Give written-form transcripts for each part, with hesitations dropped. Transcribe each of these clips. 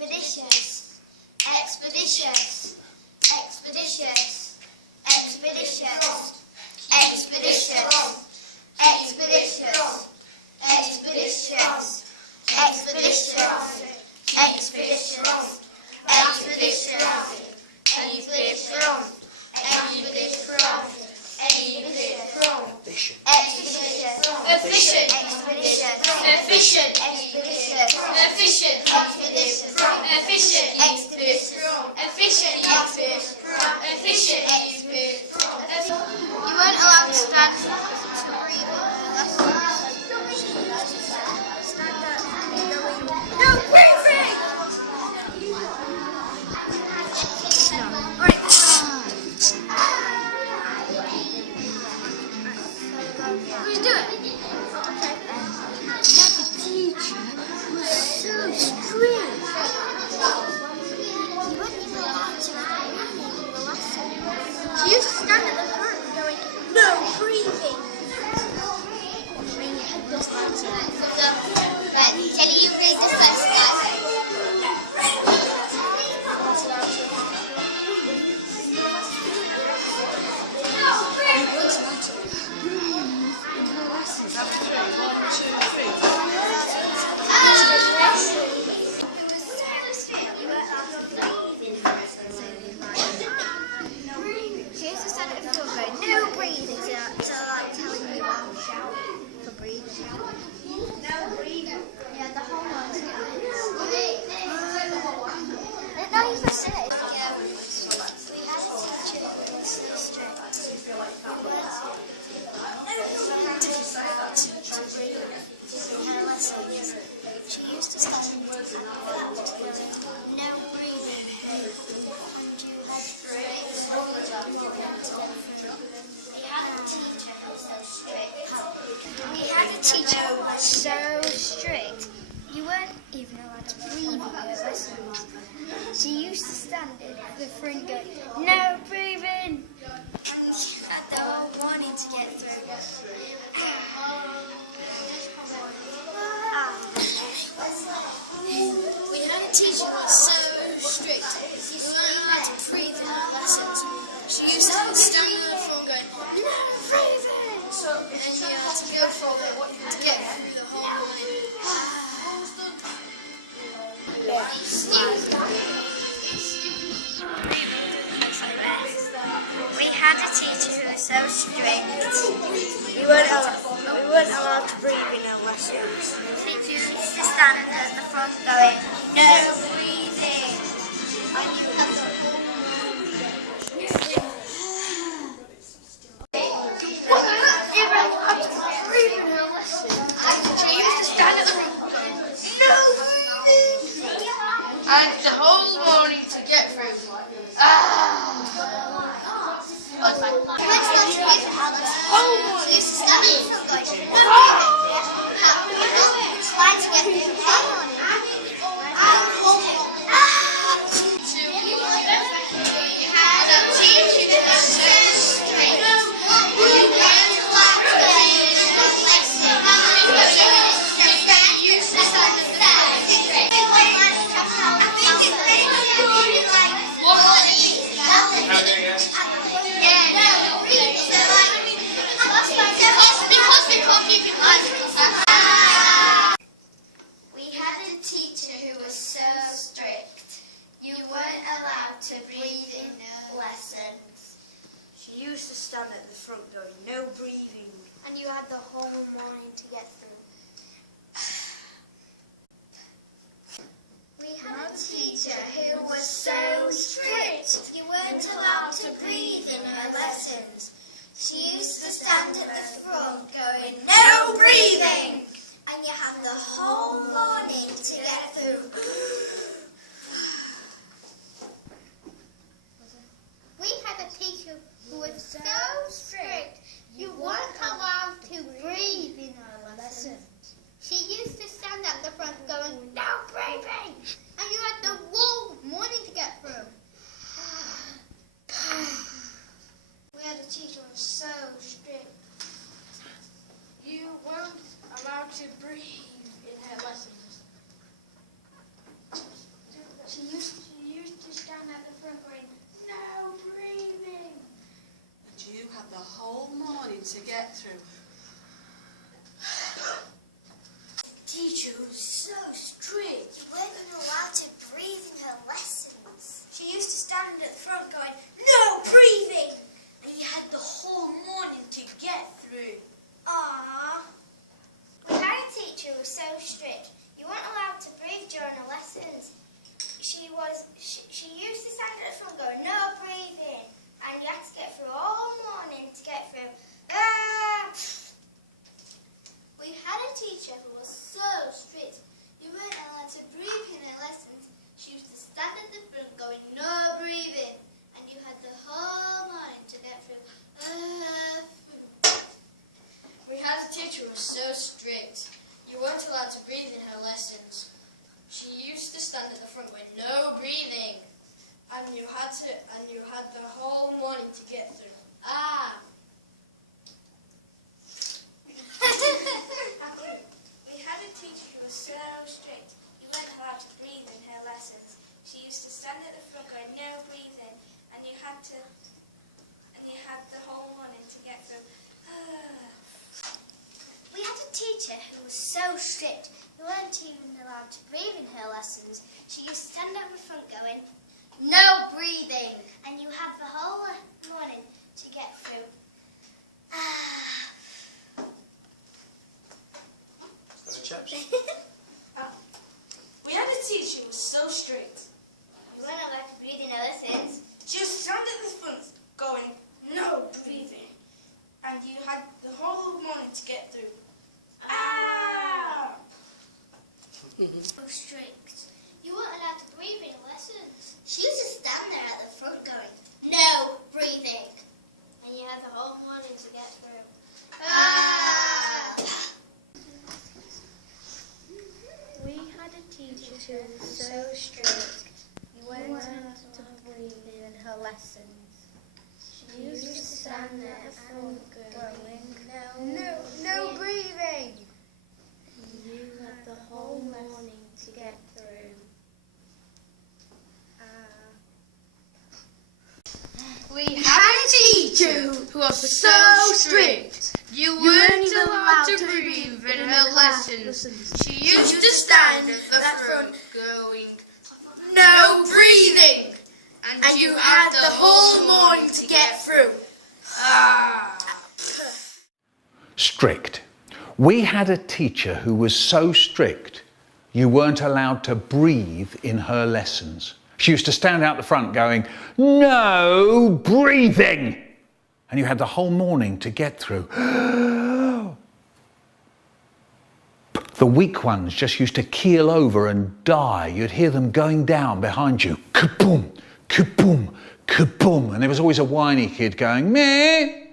expeditious, expeditious, expeditious, expeditious, expeditious, expeditious, expeditious, expeditious, expeditious, You weren't allowed to stand to breathe no breathing! Who's doing it? The teacher was so strict. She used to stand at the front going, no breathing. Right, can you read the first guy? No breathing, so like telling you all shout for breathing. No breathing. Yeah, the whole one's going. No, you just said. Yeah. We had a teacher who was so strict. She used to stand at the front going, no breathing. And you had to We had a teacher who was so strict, you weren't even allowed to breathe in your lessons. She used to stand at the front going, no breathing! And you had the whole morning to get through. We had a teacher who was so strict, you weren't allowed to breathe in our lessons. She used to stand at the front going, no breathing! And you had to go for it to get through the whole morning. We had a teacher who was so strict. We weren't allowed to breathe in our lessons. She used to stand at the front going, no breathing. And you had to and the whole morning to get through. She used to stand at the front going, no breathing. And you had the whole morning to get through. We had a teacher who was so strict, you weren't allowed to breathe in her lessons. She used to stand at the front going, no breathing! And you had the whole morning to get through. We had a teacher who was so strict, you weren't allowed to breathe in her lessons. through. Teacher was so strict. You weren't allowed to breathe in her lessons. She used to stand at the front going, "No breathing!" And you had the whole morning to get through. Ah. We had a teacher who was so strict. You weren't allowed to breathe during the lessons. She used to stand at the front going, "No breathing." And you had to get through all morning to get through. Ah. We had a teacher who was so strict. You weren't allowed to breathe in her lessons. She used to stand at the front going, "No breathing." And you had the whole morning to get through. We had a teacher who was so strict. You weren't allowed to breathe in her lessons. She used to stand at the front with "No breathing." And you had the whole morning to get through. Ah. We had a teacher who was so strict. You weren't allowed to breathe in her lessons. She used to stand at the front going, "No breathing." And you had the whole morning to get through. We had a teacher who was so strict. You weren't even allowed to breathe in her lessons. She used to stand at the front going, "No breathing." And you had the whole morning to get through. Chaps. We had a teacher who was so strict. You weren't allowed to breathe in her lessons. She used to stand at the front going, "No breathing." And you had the whole morning to get through. Ah! So strict. You weren't allowed to breathe in lessons. She used to stand there at the front going, "No breathing." And you had the whole morning to get through. Ah! We had a teacher who was so strict. You weren't allowed to breathe in her lessons. She used to stand there at the front going, no breathing. And you had the whole morning to get through. We had a teacher who was so strict. You weren't allowed to breathe in her lessons. She used to stand at the front going, "No breathing!" And you had the whole morning to get through. Ah! Strict. We had a teacher who was so strict you weren't allowed to breathe in her lessons. She used to stand out the front going, "No breathing!" And you had the whole morning to get through. The weak ones just used to keel over and die. You'd hear them going down behind you. Kaboom, kaboom, kaboom. And there was always a whiny kid going, "Meh,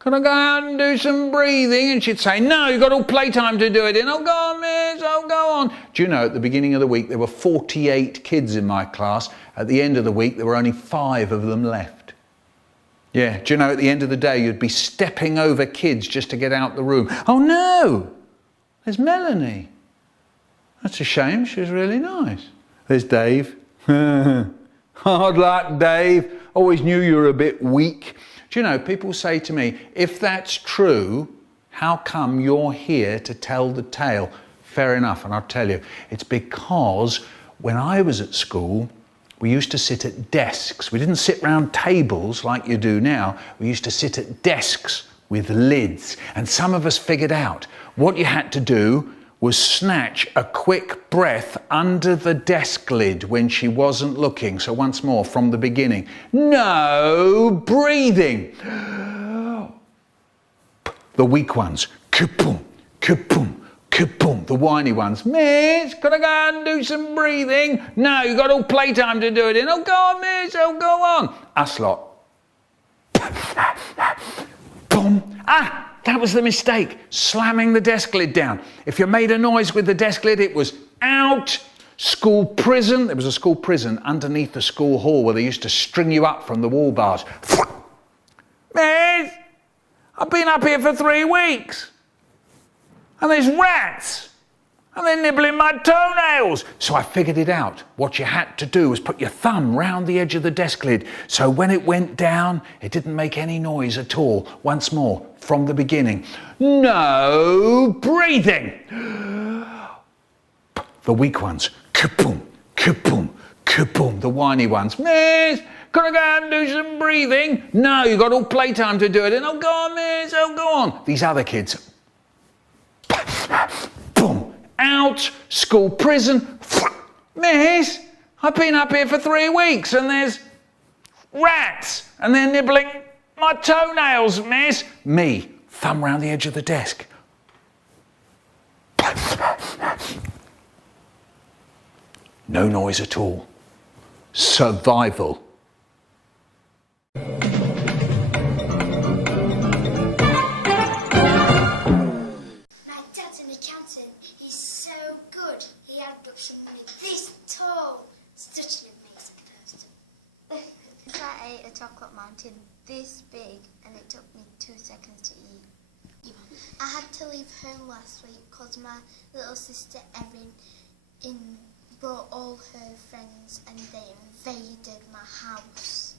can I go out and do some breathing?" And she'd say, "No, you've got all playtime to do it in." "Oh, go on, miss, oh, go on." Do you know, at the beginning of the week, there were 48 kids in my class. At the end of the week, there were only 5 of them left. Yeah, do you know, at the end of the day, you'd be stepping over kids just to get out the room. "Oh, no, there's Melanie. That's a shame, she was really nice." "There's Dave." "Hard luck, Dave. Always knew you were a bit weak." Do you know, people say to me, "If that's true, how come you're here to tell the tale?" Fair enough, and I'll tell you. It's because when I was at school, we used to sit at desks. We didn't sit round tables like you do now. We used to sit at desks with lids. And some of us figured out what you had to do was snatch a quick breath under the desk lid when she wasn't looking. So once more, from the beginning. No breathing. The weak ones. Kaboom, kaboom, kaboom. The whiny ones. "Miss, can I go out and do some breathing?" "No, you've got all playtime to do it in." "Oh, go on, miss, oh, go on." Us lot. Boom. Ah, that was the mistake. Slamming the desk lid down. If you made a noise with the desk lid, it was out. School prison. There was a school prison underneath the school hall where they used to string you up from the wall bars. "Miss, I've been up here for 3 weeks. And there's rats. And they're nibbling my toenails. So I figured it out. What you had to do was put your thumb round the edge of the desk lid, so when it went down, it didn't make any noise at all. Once more, from the beginning. No breathing. The weak ones. Kaboom, kaboom, kaboom. The whiny ones. Miss, can I go out and do some breathing? No, you've got all playtime to do it. And oh, go on, miss, oh, go on. These other kids. Boom. Out, school, prison. Miss, I've been up here for 3 weeks and there's rats and they're nibbling my toenails, miss. Me, thumb round the edge of the desk. No noise at all. Survival. I ate a chocolate mountain this big and it took me 2 seconds to eat. I had to leave home last week because my little sister Erin brought all her friends and they invaded my house.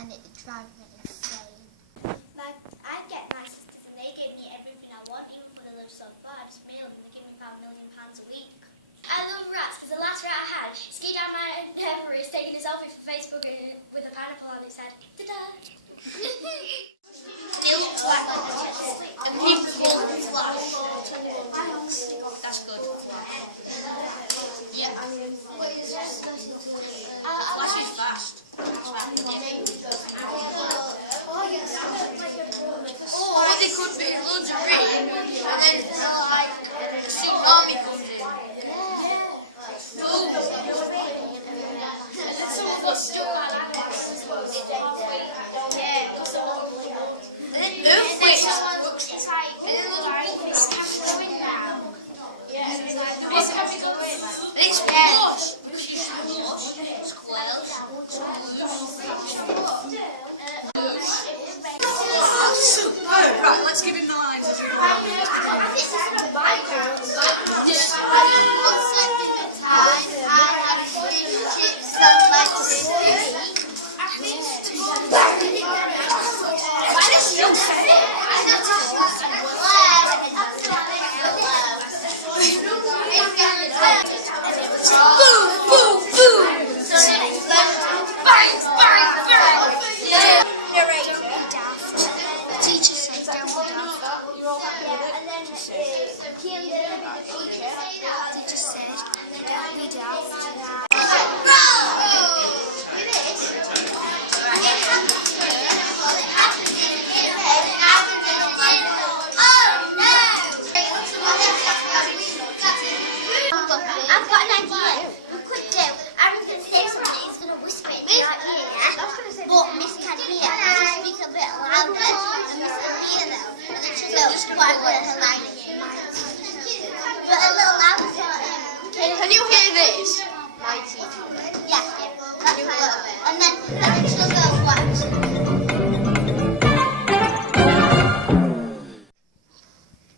And it drives me insane. I get my sisters and they give me everything I want, even when I live so far. I just mail them, they give me about £1 million a week. I love rats because the last rat I had skied down my nursery, taking a selfie for Facebook with a pineapple on it said, ta-da! They look like a pink ball flash. That's good. Yeah. Flash is fast. Or they could be loads of rain and then like the tsunami comes in. Right, let's give him the lines. Can you hear this? My teacher. Yeah, that's right. And then she'll go wax.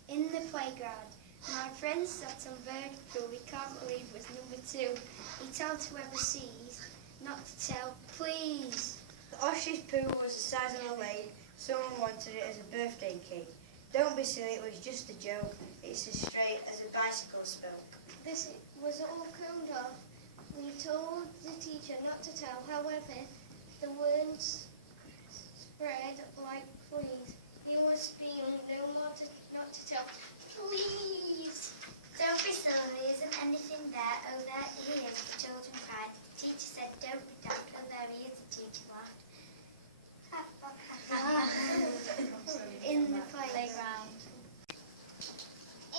In the playground, my friend sat on vertical, we can't believe was number 2. He tells whoever sees not to tell, please. The ostrich poo was the size of a leg. Someone wanted it as a birthday cake. Don't be silly, it was just a joke. It's as straight as a bicycle spoke. This was all cooled off. We told the teacher not to tell, however, the words spread like fleas. You must be young, no more not to tell. Please! Don't be silly, there isn't anything there. Oh, there he is, the children cried. The teacher said, don't be daft. Oh, there he is, the teacher laughed. In the playground.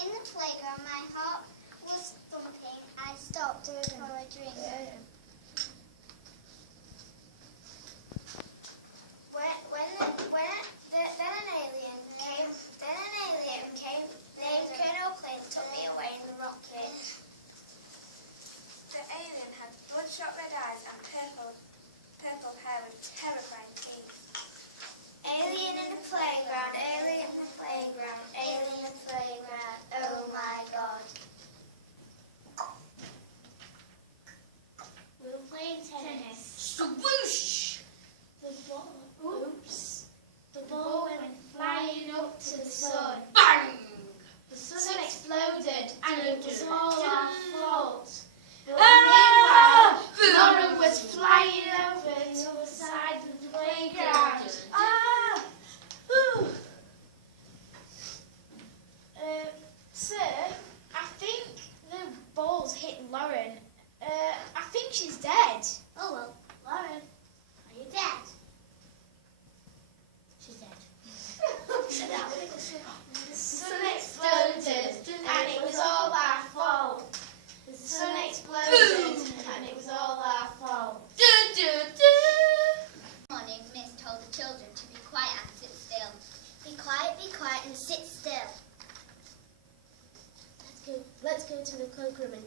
In the playground, my heart was thumping. I stopped for a drink. Then an alien came. Named Colonel Clint took me away in the rocket. The alien had bloodshot red eyes and purple hair with terrifying teeth. Alien in the playground, alien in the playground, alien in the playground.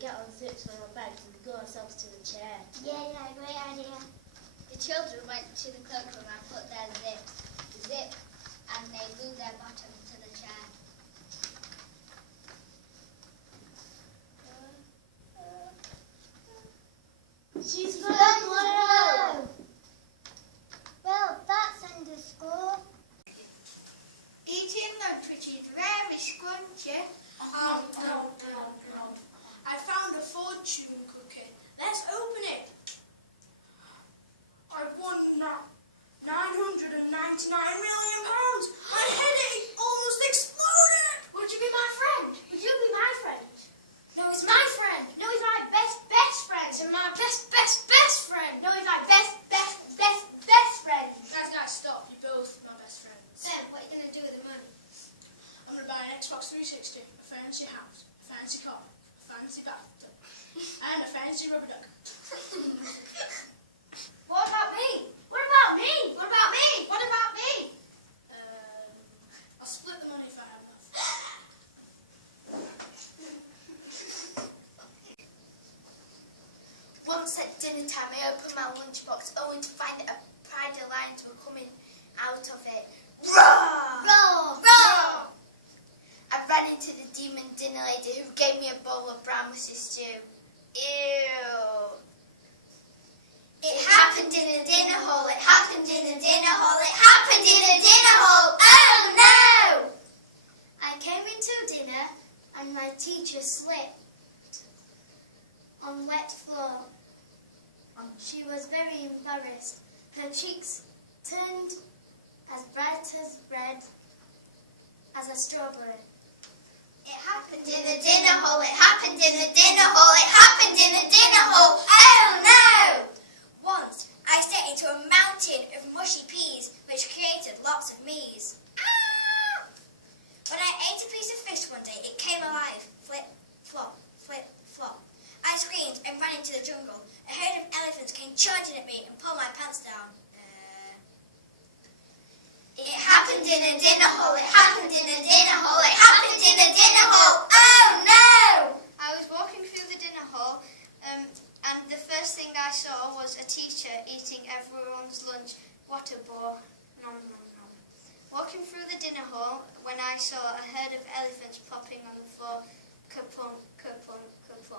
get our zips from our bags and go ourselves to the chair. Yeah, great idea. The children went to the cloakroom and put their zip, and they glued their bottom to the chair. She's gone slow. Well, that's underscore. Eating lunch, which is very scrunchy. I found a fortune cookie. Let's open it. I won £999 million. My headache almost exploded. Would you be my friend? Would you be my friend? No, he's my friend. No, he's my best friend. He's my best friend. No, he's my best friend. Guys, stop. You're both my best friends. Then, what are you going to do with the money? I'm going to buy an Xbox 360, a fancy house, a fancy car, a fancy bathtub, and a fancy rubber duck. What about me? What about me? What about me? What about me? I'll split the money if I have enough. Once at dinner time, I opened my lunchbox only to find that a pride of lions were coming out of it. Roar! Roar! Roar! I ran into the demon dinner lady who gave me a bowl of brown mustard stew. Ew! It happened in the dinner hall, it happened in the dinner hall, it happened in the dinner hall! Oh no! I came into dinner and my teacher slipped on wet floor. She was very embarrassed. Her cheeks turned as bright as red as a strawberry. It happened in the dinner hall, it happened in the dinner hall, it happened in the dinner hall! Oh no! Once I stepped into a mountain of mushy peas which created lots of me's. Ah! When I ate a piece of fish one day, it came alive. Flip, flop, flip, flop. I screamed and ran into the jungle. A herd of elephants came charging at me and pulled my pants down. It happened in a dinner hall, it happened in a dinner hall, it happened in a dinner hall. Oh no! I was walking through the dinner hall and the first thing I saw was a teacher eating everyone's lunch. What a bore. Nom, nom, nom. Walking through the dinner hall when I saw a herd of elephants plopping on the floor. Ka-plunk, ka-plunk, ka-plunk.